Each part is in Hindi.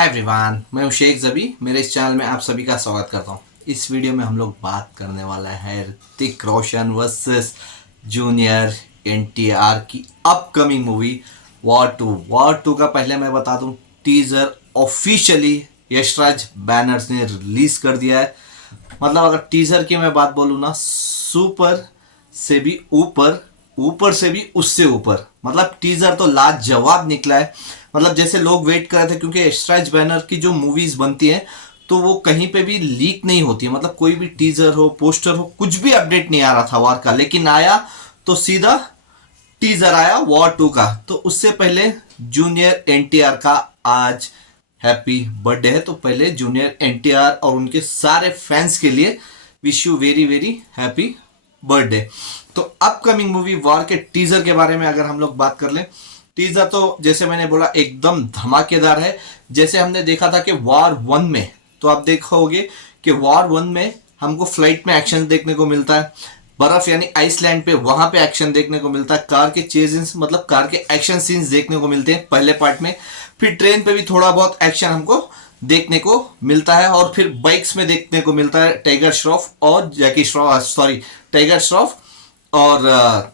हाय एवरीवन, मैं हूं शेख जबी। मेरे इस चैनल में आप सभी का स्वागत करता हूं। इस वीडियो में हम लोग बात करने वाला है ऋतिक रोशन वर्सेस जूनियर एनटीआर की अपकमिंग मूवी वॉर टू का पहले मैं बता दूं, टीजर ऑफिशियली यशराज बैनर्स ने रिलीज कर दिया है। मतलब अगर टीजर की मैं बात बोलूँ ना, सुपर से भी ऊपर, ऊपर से भी उससे ऊपर। मतलब टीजर तो लाजवाब निकला है। मतलब जैसे लोग वेट कर रहे थे, क्योंकि यशराज बैनर की जो मूवीज बनती हैं तो वो कहीं पे भी लीक नहीं होती है। मतलब कोई भी टीजर हो, पोस्टर हो, कुछ भी अपडेट नहीं आ रहा था वॉर का, लेकिन आया तो सीधा टीजर आया वॉर 2 का। तो उससे पहले जूनियर एनटीआर का आज हैप्पी बर्थडे है। तो पहले जूनियर एनटीआर और उनके सारे फैंस के लिए wish you very very happy birthday. तो अपकमिंग मूवी वॉर के टीजर के बारे में अगर हम लोग बात कर लें, टीजर तो जैसे मैंने बोला एकदम धमाकेदार है। जैसे हमने देखा था कि वॉर 1 में, तो आप देखोगे कि वॉर 1 में हमको फ्लाइट में एक्शन देखने को मिलता है, बर्फ यानी आइसलैंड पे वहां पे एक्शन देखने को मिलता है, कार के चेजिंग मतलब कार के एक्शन सीन्स देखने को मिलते हैं पहले पार्ट में। फिर ट्रेन पे भी थोड़ा बहुत एक्शन हमको देखने को मिलता है, और फिर बाइक्स में देखने को मिलता है टाइगर श्रॉफ और जैकी श्रॉफ, सॉरी टाइगर श्रॉफ और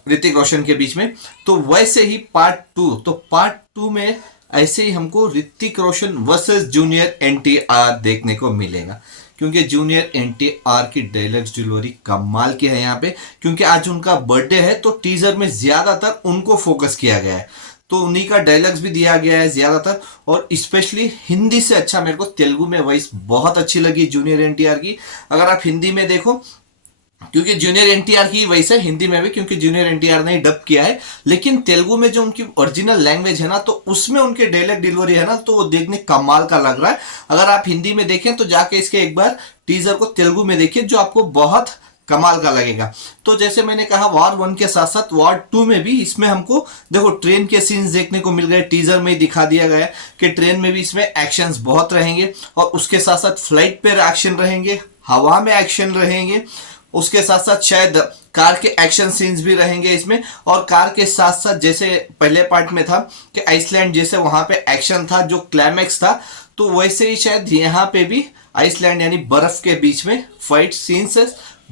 ऋतिक रोशन के बीच में। तो वैसे ही पार्ट 2, तो पार्ट 2 में ऐसे ही हमको ऋतिक रोशन वर्सेस जूनियर एनटीआर देखने को मिलेगा, क्योंकि जूनियर एनटीआर की डायलॉग्स डिलीवरी कमाल की है यहाँ पे। क्योंकि आज उनका बर्थडे है तो टीजर में ज्यादातर उनको फोकस किया गया है, तो उन्हीं का डायलॉग्स भी दिया गया है ज्यादातर। और स्पेशली हिंदी से अच्छा मेरे को तेलुगु में वॉइस बहुत अच्छी लगी जूनियर एनटीआर की। अगर आप हिंदी में देखो, क्योंकि जूनियर एनटीआर की वैसे है हिंदी में भी, क्योंकि जूनियर एनटीआर ने डब किया है, लेकिन तेलुगु में जो उनकी ओरिजिनल लैंग्वेज है ना, तो उसमें उनके डायलॉग डिलीवरी है ना, तो वो देखने कमाल का लग रहा है। अगर आप हिंदी में देखें तो जाके इसके एक बार टीजर को तेलुगु में देखिए, जो आपको बहुत कमाल का लगेगा। तो जैसे मैंने कहा, वॉर 1 के साथ साथ वॉर 2 में भी इसमें हमको देखो ट्रेन के सीन्स देखने को मिल गए। टीजर में ही दिखा दिया गया कि ट्रेन में भी इसमें एक्शंस बहुत रहेंगे, और उसके साथ साथ फ्लाइट पर एक्शन रहेंगे, हवा में एक्शन रहेंगे, उसके साथ साथ शायद कार के एक्शन सीन्स भी रहेंगे इसमें। और कार के साथ साथ जैसे पहले पार्ट में था कि आइसलैंड जैसे वहां पे एक्शन था जो क्लाइमैक्स था, तो वैसे ही शायद यहाँ पे भी आइसलैंड यानी बर्फ के बीच में फाइट सीन्स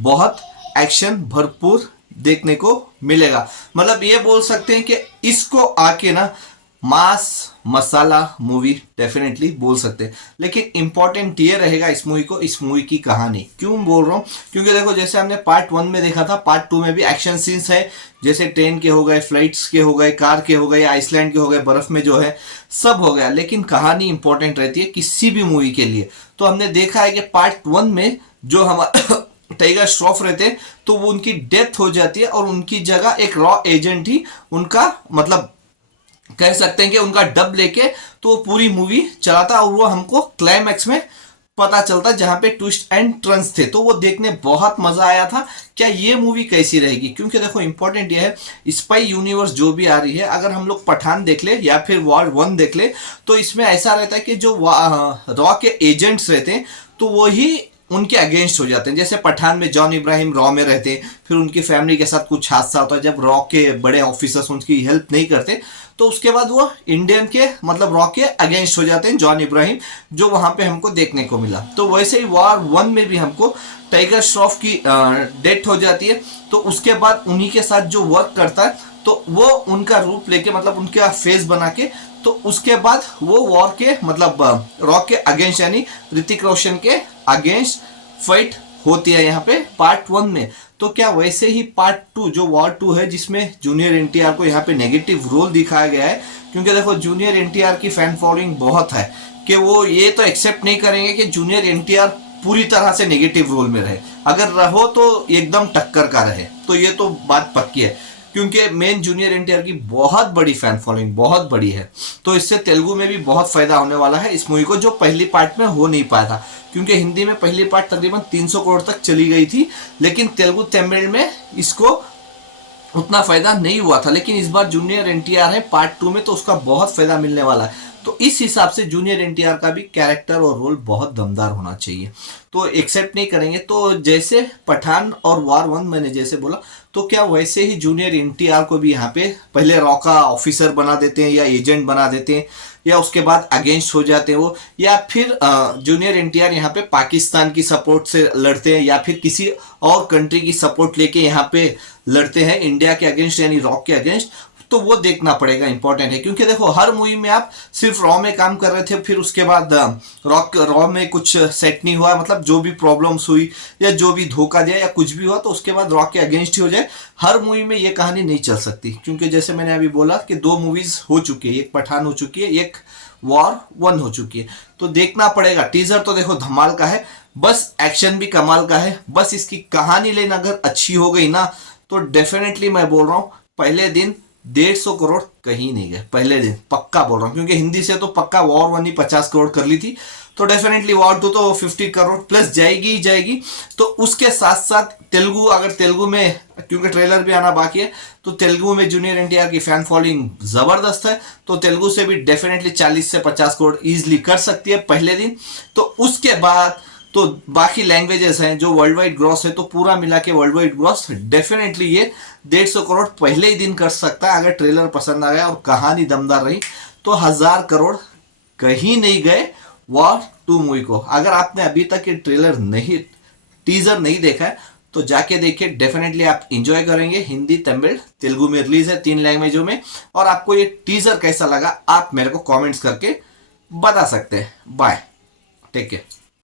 बहुत एक्शन भरपूर देखने को मिलेगा। मतलब ये बोल सकते हैं कि इसको आके ना मास मसाला मूवी डेफिनेटली बोल सकते हैं। लेकिन इंपॉर्टेंट ये रहेगा इस मूवी को, इस मूवी की कहानी। क्यों बोल रहा हूँ? क्योंकि देखो जैसे हमने पार्ट 1 में देखा था, पार्ट 2 में भी एक्शन सीन्स है, जैसे ट्रेन के हो गए, फ्लाइट्स के हो गए, कार के हो गए, आइसलैंड के हो गए, बर्फ में जो है सब हो गया। लेकिन कहानी इंपॉर्टेंट रहती है किसी भी मूवी के लिए। तो हमने देखा है कि पार्ट 1 में जो हमारा टाइगर श्रॉफ रहते हैं, तो वो उनकी डेथ हो जाती है, और उनकी जगह एक रॉ एजेंट ही उनका मतलब कह सकते हैं कि उनका डब लेके तो पूरी मूवी चलाता, और वो हमको क्लाइमैक्स में पता चलता जहां पे ट्विस्ट एंड टर्न्स थे। तो वो देखने बहुत मजा आया था। क्या ये मूवी कैसी रहेगी? क्योंकि देखो इंपॉर्टेंट ये है, स्पाई यूनिवर्स जो भी आ रही है, अगर हम लोग पठान देख ले या फिर वॉर 1 देख ले, तो इसमें ऐसा रहता है कि जो रॉ के एजेंट्स रहते हैं तो वही उनके अगेंस्ट हो जाते हैं। जैसे पठान में जॉन इब्राहिम रॉ में रहते हैं, फिर उनकी फैमिली के साथ कुछ हादसा होता है, जब रॉ के बड़े ऑफिसर्स उनकी हेल्प नहीं करते, तो उसके बाद वो इंडियन के मतलब रॉ के अगेंस्ट हो जाते हैं, जॉन इब्राहिम, जो वहां पे हमको देखने को मिला। तो वैसे ही वॉर 1 में भी हमको टाइगर श्रॉफ की डेथ हो जाती है, तो उसके बाद उन्हीं के साथ जो वर्क करता है, तो वो उनका रूप लेके मतलब उनका फेस बना के, तो उसके बाद वो वॉर के मतलब रॉ के अगेंस्ट यानी ऋतिक रोशन के अगेंस्ट फाइट होती है यहाँ पे पार्ट 1 में। तो क्या वैसे ही पार्ट 2 जो वॉर 2 है, जिसमें जूनियर एनटीआर को यहाँ पे नेगेटिव रोल दिखाया गया है, क्योंकि देखो जूनियर एनटीआर की फैन फॉलोइंग बहुत है कि वो ये तो एक्सेप्ट नहीं करेंगे कि जूनियर एनटीआर पूरी तरह से नेगेटिव रोल में रहे। अगर रहो तो एकदम टक्कर का रहे, तो ये तो बात पक्की है, क्योंकि मेन जूनियर एनटीआर की बहुत बड़ी फैन फॉलोइंग बहुत बड़ी है। तो इससे तेलुगु में भी बहुत फायदा होने वाला है इस मूवी को, जो पहली पार्ट में हो नहीं पाया था। क्योंकि हिंदी में पहली पार्ट तकरीबन 300 करोड़ तक चली गई थी, लेकिन तेलुगु तमिल में इसको उतना फायदा नहीं हुआ था। लेकिन इस बार जूनियर एनटीआर है पार्ट 2 में, तो उसका बहुत फायदा मिलने वाला है। तो इस हिसाब से जूनियर एनटीआर का भी कैरेक्टर और रोल बहुत दमदार होना चाहिए, तो एक्सेप्ट नहीं करेंगे। तो जैसे पठान और वॉर 1 मैंने जैसे बोला, तो क्या वैसे ही जूनियर एनटीआर को भी यहाँ पे पहले रॉ का ऑफिसर बना देते हैं या एजेंट बना देते हैं, या उसके बाद अगेंस्ट हो जाते हैं वो, या फिर जूनियर एनटीआर यहाँ पे पाकिस्तान की सपोर्ट से लड़ते हैं या फिर किसी और कंट्री की सपोर्ट लेके यहाँ पे लड़ते हैं इंडिया के अगेंस्ट यानी रॉक के अगेंस्ट। तो वो देखना पड़ेगा, इंपॉर्टेंट है। क्योंकि देखो हर मूवी में आप सिर्फ रॉ में काम कर रहे थे, फिर उसके बाद रॉ में कुछ सेट नहीं हुआ, मतलब जो भी प्रॉब्लम्स हुई या जो भी धोखा दिया या कुछ भी हुआ तो उसके बाद रॉ के अगेंस्ट ही हो जाए। हर मूवी में ये कहानी नहीं चल सकती, क्योंकि जैसे मैंने अभी बोला कि 2 मूवीज हो चुकी है, एक पठान हो चुकी है, एक वॉर 1 हो चुकी है। तो देखना पड़ेगा। टीजर तो देखो धमाल का है, बस एक्शन भी कमाल का है, बस इसकी कहानी लाइन अगर अच्छी हो गई ना तो डेफिनेटली मैं बोल रहा हूँ पहले दिन 150 करोड़ कहीं नहीं गए, पहले दिन पक्का बोल रहा हूँ। क्योंकि हिंदी से तो पक्का वॉर 1 ही 50 करोड़ कर ली थी, तो डेफिनेटली वॉर 2 तो 50 करोड़ प्लस जाएगी ही जाएगी। तो उसके साथ साथ तेलुगु, अगर तेलुगु में, क्योंकि ट्रेलर भी आना बाकी है, तो तेलुगु में जूनियर एनटीआर की फैन फॉलोइंग जबरदस्त है, तो तेलुगु से भी डेफिनेटली 40 से 50 करोड़ इजिली कर सकती है पहले दिन। तो उसके बाद तो बाकी लैंग्वेजेस हैं जो वर्ल्ड वाइड ग्रॉस है, तो पूरा मिला के वर्ल्ड वाइड ग्रॉस डेफिनेटली ये 150 करोड़ पहले ही दिन कर सकता है। अगर ट्रेलर पसंद आ गया और कहानी दमदार रही तो 1000 करोड़ कहीं नहीं गए वॉर 2 मूवी को। अगर आपने अभी तक ये टीजर नहीं देखा है तो जाके देखिए, डेफिनेटली आप इंजॉय करेंगे। हिंदी, तमिल, तेलुगु में रिलीज है, 3 लैंग्वेजों में। और आपको ये टीजर कैसा लगा आप मेरे को कमेंट्स करके बता सकते हैं। Bye, take care.